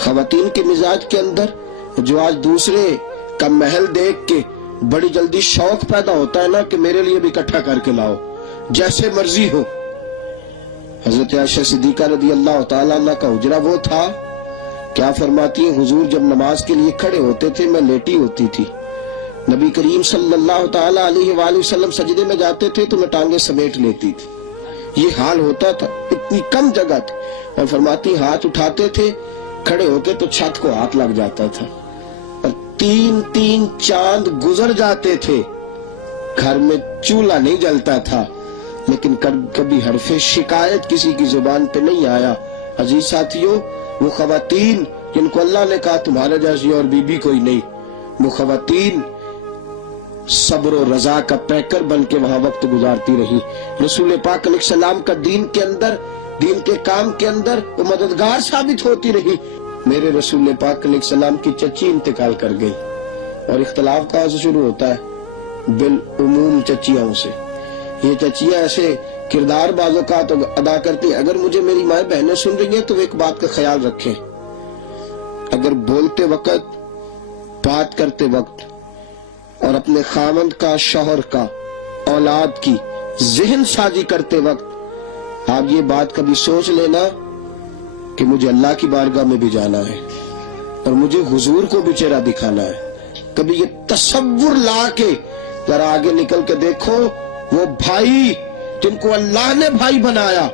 खवातीन के मिजाज के अंदर जो आज दूसरे का महल देख के बड़ी जल्दी शौक पैदा होता है ना कि मेरे लिए भी इकट्ठा करके लाओ, जैसे मर्जी हो। हजरत आयशा सिद्दीका रज़ी अल्लाह तआला अन्हा का हुजरा वो था, क्या फरमाती है, हुजूर जब नमाज के लिए खड़े होते थे मैं लेटी होती थी, नबी करीम सल्लल्लाहु तआला अलैहि वसल्लम सजदे में जाते थे तो मैं टांगे समेट लेती थी। ये हाल होता था, इतनी कम जगह थी। और फरमाती हाथ उठाते थे खड़े होके तो छत को हाथ लग जाता था, और 3-3 चांद गुजर जाते थे, घर में चूल्हा नहीं जलता था, लेकिन कभी हरफे शिकायत किसी की जुबान पे नहीं आया। अजीज साथियों, वो खवातीन जिनको अल्लाह ने कहा तुम्हारे जैसी और बीबी कोई नहीं, वो खवातीन सब्र और रजा का पैकर बन के वहां वक्त गुजारती रही। रसूल पाक अलैहिस्सलाम का दीन के अंदर, दीन के काम के अंदर वो मददगार साबित होती रही। मेरे रसूल पाक अलैहिस्सलाम की चची इंतकाल कर गई, और इख्तलाफ कहां से शुरू होता है? बिल उमूम चचियों से। ये चचियां ऐसे किरदार बाजों का तो अदा करती। अगर मुझे मेरी माए बहनें सुन रही हैं तो एक बात का ख्याल रखें, अगर बोलते वक्त, बात करते वक्त और अपने खामंद का, शौहर का, औलाद की ज़हन साजी करते वक्त आप ये बात कभी सोच लेना कि मुझे अल्लाह की बारगाह में भी जाना है और मुझे हुजूर को भी चेहरा दिखाना है। कभी ये तसव्वुर ला के जरा आगे निकल के देखो, वो भाई जिनको अल्लाह ने भाई बनाया,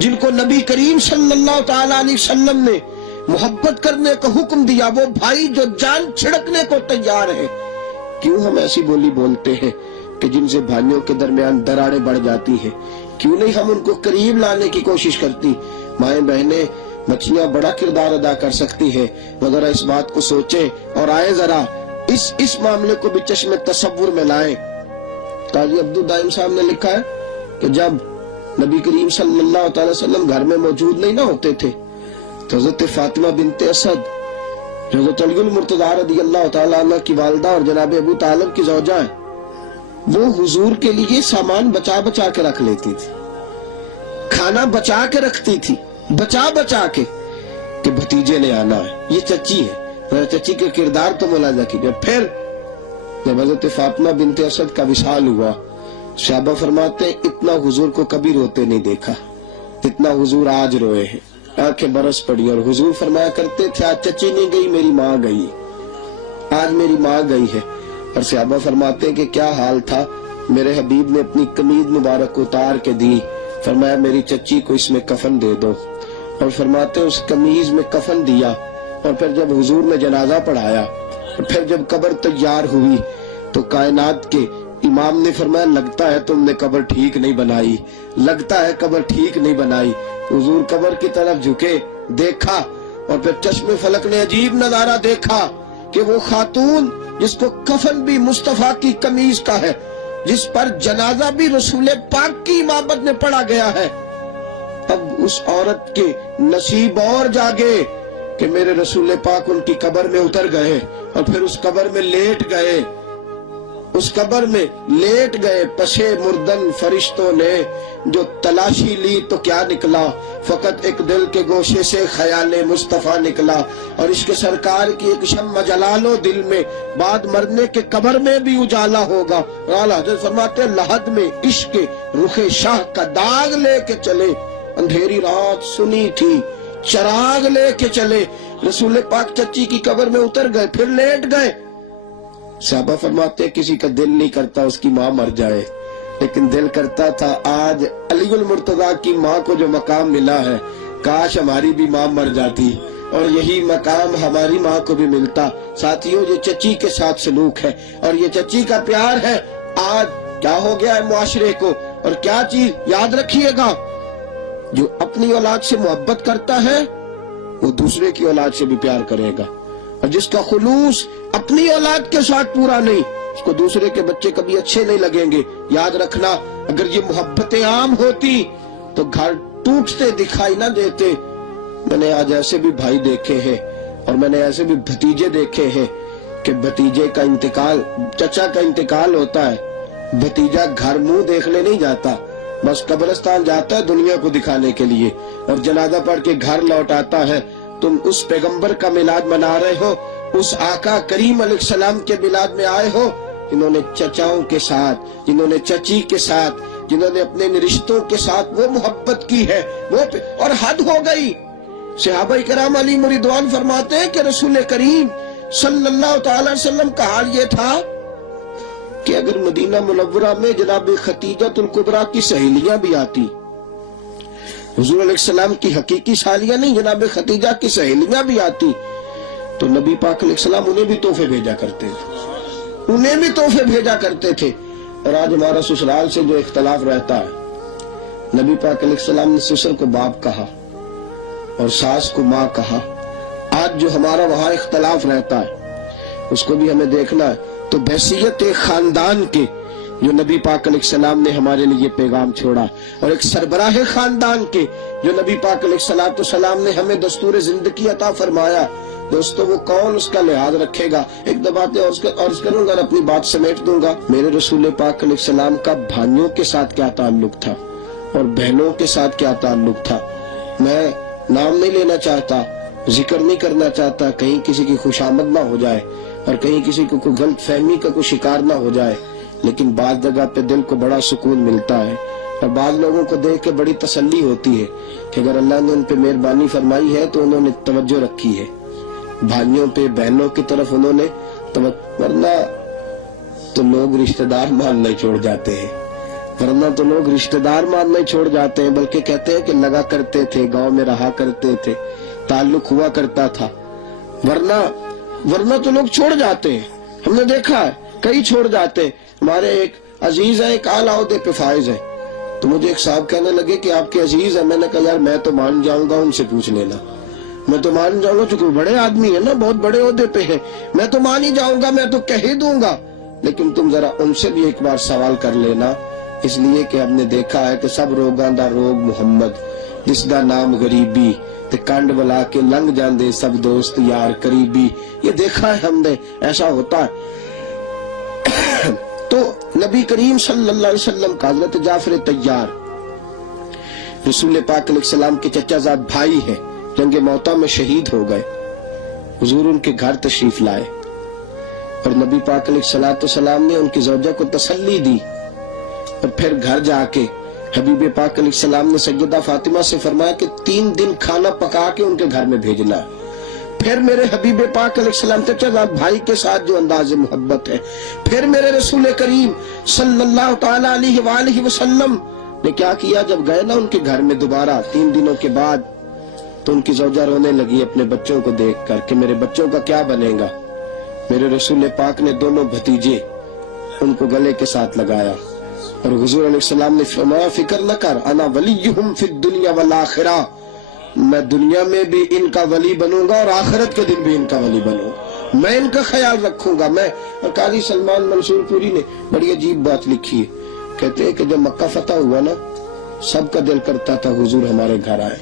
जिनको नबी करीम सल्लल्लाहु तआला अलैहि वसल्लम ने मोहब्बत करने का हुक्म दिया, वो भाई जो जान छिड़कने को तैयार है। क्यों हम ऐसी बोली बोलते हैं कि जिनसे भाइयों के दरमियान दरारें बढ़ जाती हैं? क्यों नहीं हम उनको करीब लाने की कोशिश करती? माए बहनें, बच्चियां बड़ा किरदार अदा कर सकती है, मगर इस बात को सोचें और आए जरा इस मामले को भी चश्मे तसव्वुर में लाएं। काजी अब्दुल दाइम साहब ने लिखा है कि जब नबी करीम सल्लल्लाहु अलैहि वसल्लम घर में मौजूद नहीं ना होते थे तो हज़रत फातिमा बिनते असद, हज़रत अलीउल मुर्तज़ा रज़ी अल्लाह तआला अन्हा की वालिदा और जनाब अबू तालिब की ज़ौजा है, वो हुजूर के लिए सामान बचा बचा के रख लेती थी, खाना बचा के रखती थी, बचा बचा के कि भतीजे ने आना है। ये चची है, चची के किरदार तो मुलाजा कीजिए। फिर जब हज़रत फातिमा बिनते असद का विसाल हुआ, सहाबा फरमाते हैं इतना हुजूर को कभी रोते नहीं देखा जितना हुजूर आज रोए हैं। आंखें बरस पड़ी और हुजूर फरमाया करते थे आज चची नहीं गई, मेरी माँ गई, आज मेरी माँ गई है। और सहाबा फरमाते हैं कि क्या हाल था, मेरे हबीब ने अपनी कमीज मुबारक उतार के दी, फरमाया मेरी चची को इसमें कफन दे दो, और फरमाते उस कमीज में कफन दिया। और फिर जब हुजूर ने जनाजा पढ़ाया, फिर जब कब्र तैयार हुई तो कायनात के इमाम ने फरमाया लगता है तुमने कब्र ठीक नहीं बनाई, लगता है कब्र ठीक नहीं बनाई। हुजूर कब्र की तरफ झुके, देखा, और फिर चश्मे फलक ने अजीब नजारा देखा कि वो खातून जिसको कफन भी मुस्तफा की कमीज का है, जिस पर जनाजा भी रसूल पाक की इमामत में पढ़ा गया है, अब उस औरत के नसीब और जागे कि मेरे रसूल पाक उनकी कब्र में उतर गए और फिर उस कब्र में लेट गए, उस कब्र में लेट गए। पशे मुर्दन फरिश्तों ने जो तलाशी ली तो क्या निकला, फकत एक दिल के गोशे से ख्याले मुस्तफा निकला। और इसके सरकार की एक शम्मा जला लो दिल में, बाद मरने के कब्र में भी उजाला होगा। आला हज़रत फरमाते लहद में इश्क रुखे शाह का दाग लेके चले, अंधेरी रात सुनी थी चराग लेके चले। रसूल पाक चच्ची की कब्र में उतर गए, फिर लेट गए। साहबा फरमाते किसी का दिल नहीं करता उसकी माँ मर जाए, लेकिन दिल करता था आज अलीउल मुर्तज़ा की माँ को जो मकाम मिला है, काश हमारी भी माँ मर जाती और यही मकाम हमारी माँ को भी मिलता। साथियों, ये चची के साथ सलूक है और ये चची का प्यार है। आज क्या हो गया है मुआशरे को, और क्या चीज याद रखिएगा, जो अपनी औलाद से मोहब्बत करता है वो दूसरे की औलाद से भी प्यार करेगा, और जिसका खुलूस अपनी औलाद के साथ पूरा नहीं, उसको दूसरे के बच्चे कभी अच्छे नहीं लगेंगे। याद रखना, अगर ये मोहब्बतें आम होती तो घर टूटते दिखाई ना देते। मैंने आज ऐसे भी भाई देखे हैं और मैंने ऐसे भी भतीजे देखे हैं कि भतीजे का इंतकाल, चचा का इंतकाल होता है, भतीजा घर मुंह देखने नहीं जाता, बस कब्रिस्तान जाता है दुनिया को दिखाने के लिए, और जनाजा पढ़ के घर लौट आता है तुम उस पैगंबर का मिलाद मना रहे हो, उस आका करीम अलैहिस्सलाम के मिलाद में आए हो जिन्होंने चचाओं के साथ, जिन्होंने चची के साथ, जिन्होंने अपने रिश्तों के साथ वो मोहब्बत की है, वो और हद हो गई। सहाबा इकराम अलैहिम रिदवान फरमाते हैं कि रसूल करीम सल्लल्लाहु अलैहि वसल्लम का हाल ये था कि अगर मदीना मुनव्वरा में जनाब खतीजतुल कुबरा की सहेलियां भी आती, हुजूर अलैहिस्सलाम की हकीकी सालियां नहीं, जनाब खतीजा की सहेलियां भी आती, तो नबी पाक अलैहिस्सलाम उन्हें भी तोहफे भेजा करते थे, उन्हें भी तोहफे भेजा करते थे। और आज हमारा ससुराल से जो इख्तलाफ रहता है, नबी पाक अलैहिस्सलाम ने ससुर को बाप कहा और सास को माँ कहा। आज जो हमारा वहां इख्तलाफ रहता है उसको भी हमें देखना है। तो बहसियत खानदान के जो नबी पाक अलैहिस्सलाम ने हमारे लिए पैगाम छोड़ा, और एक सरबराह खानदान के जो नबी पाक अलैहिस्सलाम ने हमें दस्तूर जिंदगी अता फरमाया, दोस्तों वो कौन उसका लिहाज रखेगा। एक दो बातें अर्ज करूंगा और अपनी बात समेट दूंगा। मेरे रसूल पाक अलैहिस्सलाम का भाइयों के साथ क्या ताल्लुक था और बहनों के साथ क्या ताल्लुक था, मैं नाम नहीं लेना चाहता, जिक्र नहीं करना चाहता, कहीं किसी की खुशामद ना हो जाए और कहीं किसी को कोई गलत फहमी का कोई शिकार ना हो जाए। लेकिन बाद जगह पे दिल को बड़ा सुकून मिलता है और बाद लोगों को देख के बड़ी तसल्ली होती है कि अगर अल्लाह ने उन पे मेहरबानी फरमाई है तो उन्होंने तवज्जो रखी है भाइयों पे, बहनों की तरफ उन्होंने, वरना तो लोग रिश्तेदार मानना ही छोड़ जाते हैं, वरना तो लोग रिश्तेदार मानना ही छोड़ जाते हैं, बल्कि कहते हैं कि लगा करते थे, गांव में रहा करते थे, ताल्लुक हुआ करता था, वरना तो लोग छोड़ जाते हैं। हमने देखा है कई छोड़ जाते हैं। हमारे एक अजीज है, एक आला ओहदे पे फाइज है, तो मुझे एक साहब कहने लगे कि आपके अजीज है। मैंने कहा यार मैं तो मान जाऊंगा, उनसे पूछ लेना, मैं तो मान जाऊंगा, चूंकि बड़े आदमी है ना, बहुत बड़े ओहदे पे है, मैं तो मान ही जाऊंगा, मैं तो कह ही दूंगा, लेकिन तुम जरा उनसे भी एक बार सवाल कर लेना। इसलिए कि हमने देखा है कि सब रोगां दा रोग मुहम्मद, जिसदा नाम गरीबी, ते कंड बला के लंघ जांदे सब दोस्त यार करीबी। ये देखा है हमने, ऐसा होता है। तो नबी करीम सल्लल्लाहु अलैहि वसल्लम का हजरत जाफर तैयार रसूल पाक अलैहिस्सलाम के चचाजाद भाई है, जंगे मौता में शहीद हो गए। हुजूर उनके घर तशरीफ लाए और नबी पाक अलैहिस्सलाम ने उनकी ज़ौजा को तसल्ली दी और फिर घर जाके हबीब पाक अलैहिस्सलाम ने सैयदा फातिमा से फरमाया कि 3 दिन खाना पका के उनके घर में भेजना। फिर मेरे हबीब पाक अलैहिस्सलाम चचाजाद भाई के साथ जो अंदाज मोहब्बत है, फिर मेरे रसूल करीम सल्लल्लाहु ताला अलैहि वसल्लम ने क्या किया, जब गए ना उनके घर में दोबारा 3 दिनों के बाद, तो उनकी ज़ौजा रोने लगी अपने बच्चों को देख कर कि मेरे बच्चों का क्या बनेगा। मेरे रसूल पाक ने दोनों भतीजे उनको गले के साथ लगाया और हुजूर अलैहिस्सलाम ने फरमाया फिक्र न कर, अना वलीयुहुम फिद दुनिया वल आखिरा, मैं दुनिया में भी इनका वली बनूंगा और आखिरत के दिन भी इनका वली बनूंगा, मैं इनका ख्याल रखूंगा मैं। और काजी सलमान मंसूरपुरी ने बड़ी अजीब बात लिखी है, कहते हैं कि जब मक्का फतह हुआ ना, सबका दिल करता था हुजूर हमारे घर आए,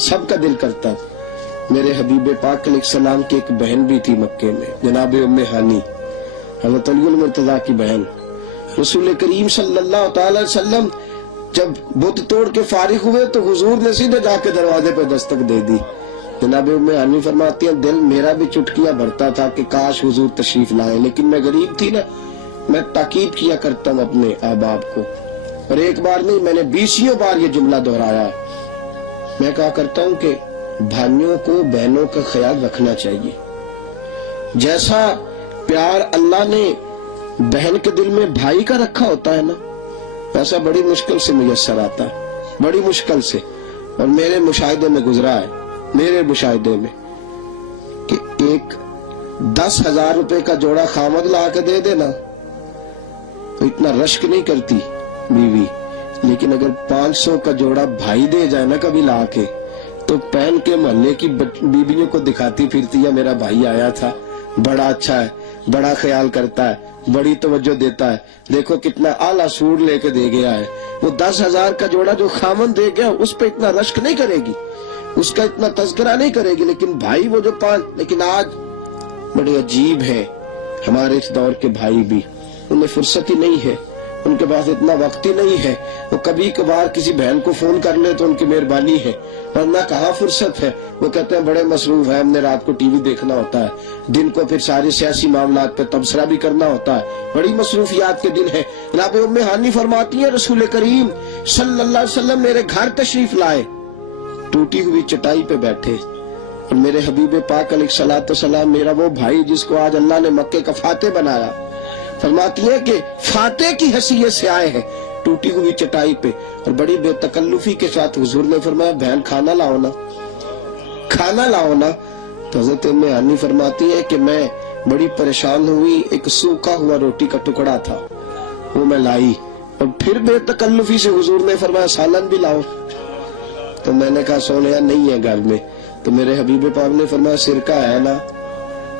सबका दिल करता था। मेरे हबीब पाक अलैहिस्सलाम की एक बहन भी थी मक्के में, जनाब उम्मे हानी, हज़रत अली मुर्तज़ा की बहन। रसूल करीम सल्लल्लाहु अलैहि वसल्लम जब बुत तोड़ के फारिग हुए तो हुजूर ने सीधे जाके दरवाजे पे दस्तक दे दी। जनाब उम्मे हानी फरमाती है दिल मेरा भी चुटकियां भरता था कि काश हुजूर तशरीफ लाए, लेकिन मैं गरीब थी ना, मैं ताकीद किया करता हूँ अपने अहबाब को, और एक बार नहीं मैंने 20 बार ये जुमला दोहराया। मैं कहा करता हूँ कि भाइयों को बहनों का ख्याल रखना चाहिए। जैसा प्यार अल्लाह ने बहन के दिल में भाई का रखा होता है ना, वैसा बड़ी मुश्किल से मुयस्सर आता है, बड़ी मुश्किल से। और मेरे मुशाहिदे में गुजरा है, मेरे मुशाहिदे में, कि एक 10,000 रुपए का जोड़ा खामद ला के दे देना तो इतना रश्क नहीं करती बीवी, लेकिन अगर 500 का जोड़ा भाई दे जाए ना कभी ला के, तो पहन के मोहल्ले की बीवियों को दिखाती फिरती है मेरा भाई आया था, बड़ा अच्छा है, बड़ा ख्याल करता है, बड़ी तवज्जो देता है, देखो कितना आला सूट लेके दे गया है। वो 10,000 का जोड़ा जो खामन दे गया उस पर इतना रश्क नहीं करेगी, उसका इतना तज़किरा नहीं करेगी, लेकिन भाई वो जो 5, लेकिन आज बड़े अजीब है हमारे इस दौर के भाई भी, उन्हें फुर्सत ही नहीं है, ان کے پاس اتنا وقت ہی نہیں ہے. وہ کبھی کبھار کسی بہن کو فون کر لے تو ان کی مہربانی ہے, ورنہ کہاں فرصت ہے. وہ کہتے ہیں بڑے مصروف ہیں, ہم نے رات کو ٹی وی دیکھنا ہوتا ہے, دن کو پھر سارے سیاسی معاملات پہ تبصرہ بھی کرنا ہوتا ہے, بڑی مصروفیات کے دن ہے. جناب ام ہانی فرماتی ہیں رسول کریم صلی اللہ علیہ وسلم میرے گھر تشریف لائے, ٹوٹی ہوئی چٹائی پہ بیٹھے, اور میرے حبیب پاک علیہ الصلوۃ والسلام, میرا وہ بھائی جس کو آج اللہ نے مکے کا فاتح بنایا, فرماتی ہے کہ فاتح کی حیثیت سے آئے ہیں ٹوٹی ہوئی چٹائی پہ, اور بڑی بے تکلفی کے ساتھ حضور نے فرمایا بہن کھانا لاؤ نا, کھانا لاؤ نا. تو حضرت ام ہانی فرماتی ہے کہ میں بڑی پریشان ہوئی, ایک سوکھا ہوا روٹی کا ٹکڑا تھا وہ میں لائی, اور پھر بے تکلفی سے حضور نے فرمایا سالن بھی لاؤ. تو میں نے کہا سونیا نہیں ہے گھر میں. تو میرے حبیب پاک نے فرمایا سرکہ ہے نا,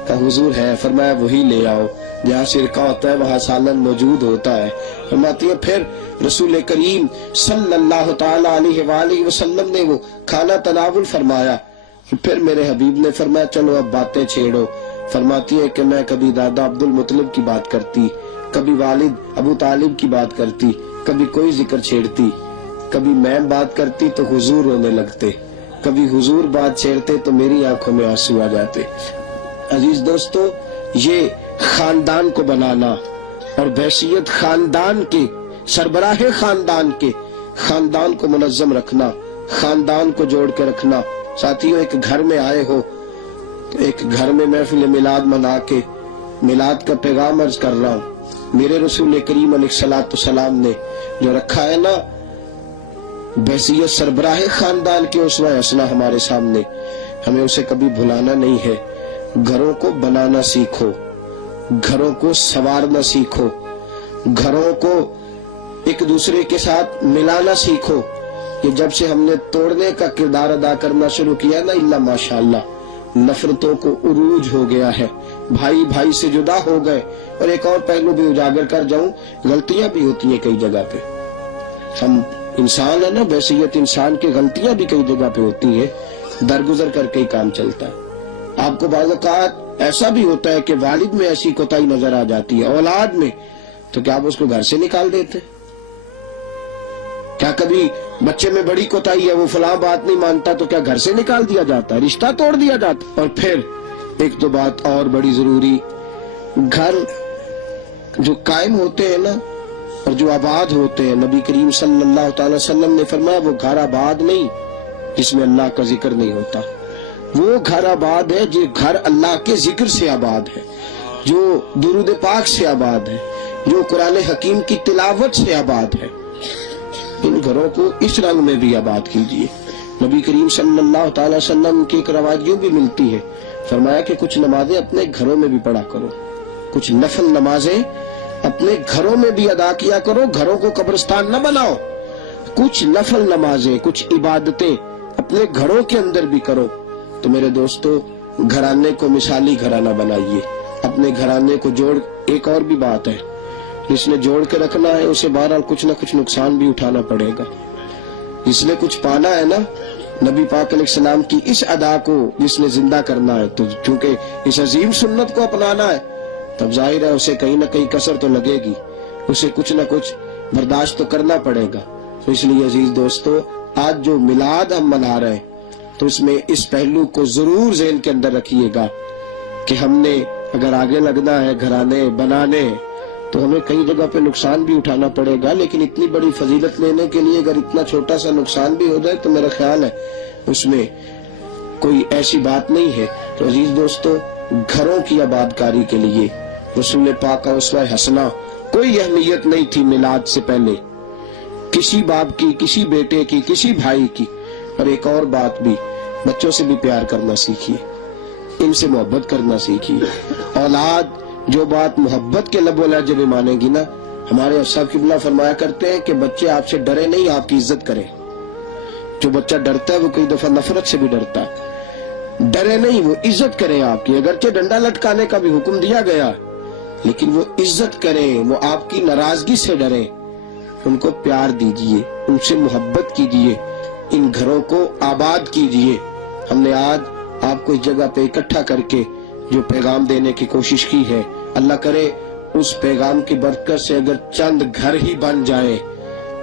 کہا حضور ہے. فرمایا وہی لے آؤ, جہاں سرکہ ہوتا ہے وہاں سالن موجود ہوتا ہے. فرماتی ہے پھر رسول کریم صلی اللہ تعالی علیہ وآلہ وسلم نے وہ کھانا تناول فرمایا. پھر میرے حبیب نے فرمایا چلو اب باتیں چھیڑو. فرماتی ہے کہ میں کبھی دادا عبد المطلب کی بات کرتی, کبھی والد ابو طالب کی بات کرتی, کبھی کوئی ذکر چھیڑتی, کبھی میں بات کرتی تو حضور رونے لگتے, کبھی حضور بات چھیڑتے تو میری آنکھوں میں آنسو آ جاتے. عزیز دوستو, یہ خاندان کو بنانا اور بحیثیت خاندان کے, سربراہ خاندان کے, خاندان کو منظم رکھنا, خاندان کو جوڑ کے رکھنا. ساتھیوں ایک گھر میں آئے ہو, ایک گھر میں محفل میلاد منا کے میلاد کا پیغام عرض کر رہا ہوں. میرے رسول کریم علیہ الصلوۃ والسلام نے جو رکھا ہے نا بحیثیت سربراہ خاندان کے اسوہ حسنہ ہمارے سامنے, ہمیں اسے کبھی بھلانا نہیں ہے. گھروں کو بنانا سیکھو, گھروں کو سنوارنا سیکھو, گھروں کو ایک دوسرے کے ساتھ ملانا سیکھو. کہ جب سے ہم نے توڑنے کا کردار ادا کرنا شروع کیا نا, اللہ ماشاءاللہ نفرتوں کو عروج ہو گیا ہے, بھائی بھائی سے جدا ہو گئے. اور ایک اور پہلو بھی اجاگر کر جاؤں, غلطیاں بھی ہوتی ہیں کئی جگہ پہ. ہم انسان ہے نا, بحیثیت انسان کی غلطیاں بھی کئی جگہ پہ ہوتی ہیں, درگزر کر کے ہی کام چلتا ہے. آپ کو بعض اوقات ایسا بھی ہوتا ہے کہ والد میں ایسی کوتاہی نظر آ جاتی ہے اولاد میں, تو کیا آپ اس کو گھر سے نکال دیتے؟ کیا کبھی بچے میں بڑی کوتاہی ہے, وہ فلاں بات نہیں مانتا, تو کیا گھر سے نکال دیا جاتا ہے, رشتہ توڑ دیا جاتا؟ اور پھر ایک تو بات اور بڑی ضروری, گھر جو قائم ہوتے ہیں نا اور جو آباد ہوتے ہیں, نبی کریم صلی اللہ تعالی وسلم نے فرمایا وہ گھر آباد نہیں جس میں اللہ کا ذکر نہیں ہوتا, وہ گھر آباد ہے جو گھر اللہ کے ذکر سے آباد ہے, جو درود پاک سے آباد ہے, جو قرآن حکیم کی تلاوت سے آباد ہے. ان گھروں کو اس رنگ میں بھی آباد کیجیے. نبی کریم صلی اللہ تعالی وسلم کی ایک روایت یوں بھی ملتی ہے, فرمایا کہ کچھ نمازیں اپنے گھروں میں بھی پڑھا کرو, کچھ نفل نمازیں اپنے گھروں میں بھی ادا کیا کرو, گھروں کو قبرستان نہ بناؤ. کچھ نفل نمازیں, کچھ عبادتیں اپنے گھروں کے اندر بھی کرو. تو میرے دوستو, گھرانے کو مثالی گھرانہ بنائیے, اپنے گھرانے کو جوڑ. ایک اور بھی بات ہے, جس نے جوڑ کے رکھنا ہے اسے بہرحال کچھ نہ کچھ نقصان بھی اٹھانا پڑے گا. جس نے کچھ پانا ہے نا, نبی پاک علیہ السلام کی اس ادا کو جس نے زندہ کرنا ہے, تو چونکہ اس عظیم سنت کو اپنانا ہے, تب ظاہر ہے اسے کہیں نہ کہیں کسر تو لگے گی, اسے کچھ نہ کچھ برداشت تو کرنا پڑے گا. تو اس لیے عزیز دوستو, آج جو میلاد ہم منا رہے ہیں تو اس میں اس پہلو کو ضرور ذہن کے اندر رکھیے گا کہ ہم نے اگر آگے لگنا ہے گھرانے بنانے تو ہمیں کئی جگہ پہ نقصان بھی اٹھانا پڑے گا. لیکن اتنی بڑی فضیلت لینے کے لیے اگر اتنا چھوٹا سا نقصان بھی ہو جائے تو میرا خیال ہے اس میں کوئی ایسی بات نہیں ہے. تو عزیز دوستو, گھروں کی آباد کاری کے لیے رسول پاک کا اسوہ حسنہ کوئی اہمیت نہیں تھی میلاد سے پہلے, کسی باپ کی, کسی بیٹے کی, کسی بھائی کی. اور ایک اور بات بھی, بچوں سے بھی پیار کرنا سیکھیے, ان سے محبت کرنا سیکھیے. اولاد جو بات محبت کے لب و لہجے میں مانے گی نا, ہمارے اشرف قبلہ فرمایا کرتے ہیں کہ بچے آپ سے ڈرے نہیں, آپ کی عزت کریں. جو بچہ ڈرتا ہے وہ کئی دفعہ نفرت سے بھی ڈرتا ہے, ڈرے نہیں, وہ عزت کریں آپ کی. اگرچہ ڈنڈا لٹکانے کا بھی حکم دیا گیا لیکن وہ عزت کریں, وہ آپ کی ناراضگی سے ڈریں, ان کو پیار دیجئے, ان سے محبت کیجئے, ان گھروں کو آباد کیجئے. ہم نے آج آپ کو اس جگہ پہ اکٹھا کر کے جو پیغام دینے کی کوشش کی ہے, اللہ کرے اس پیغام کی برکت سے اگر چند گھر ہی بن جائے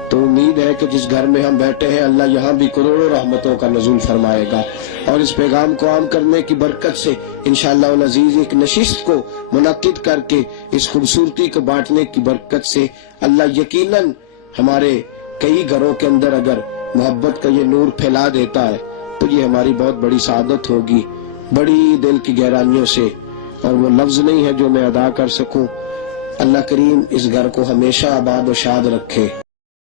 تو امید ہے کہ جس گھر میں ہم بیٹھے ہیں اللہ یہاں بھی کروڑوں رحمتوں کا نزول فرمائے گا، اور اس پیغام کو عام کرنے کی برکت سے انشاءاللہ العزیز ایک نشست کو منعقد کر کے اس خوبصورتی کو بانٹنے کی برکت سے اللہ یقیناً ہمارے کئی گھروں کے اندر اگر محبت کا یہ نور پھیلا دیتا ہے تو یہ ہماری بہت بڑی سعادت ہوگی، بڑی دل کی گہرائیوں سے، اور وہ لفظ نہیں ہے جو میں ادا کر سکوں۔ اللہ کریم اس گھر کو ہمیشہ آباد و شاد رکھے۔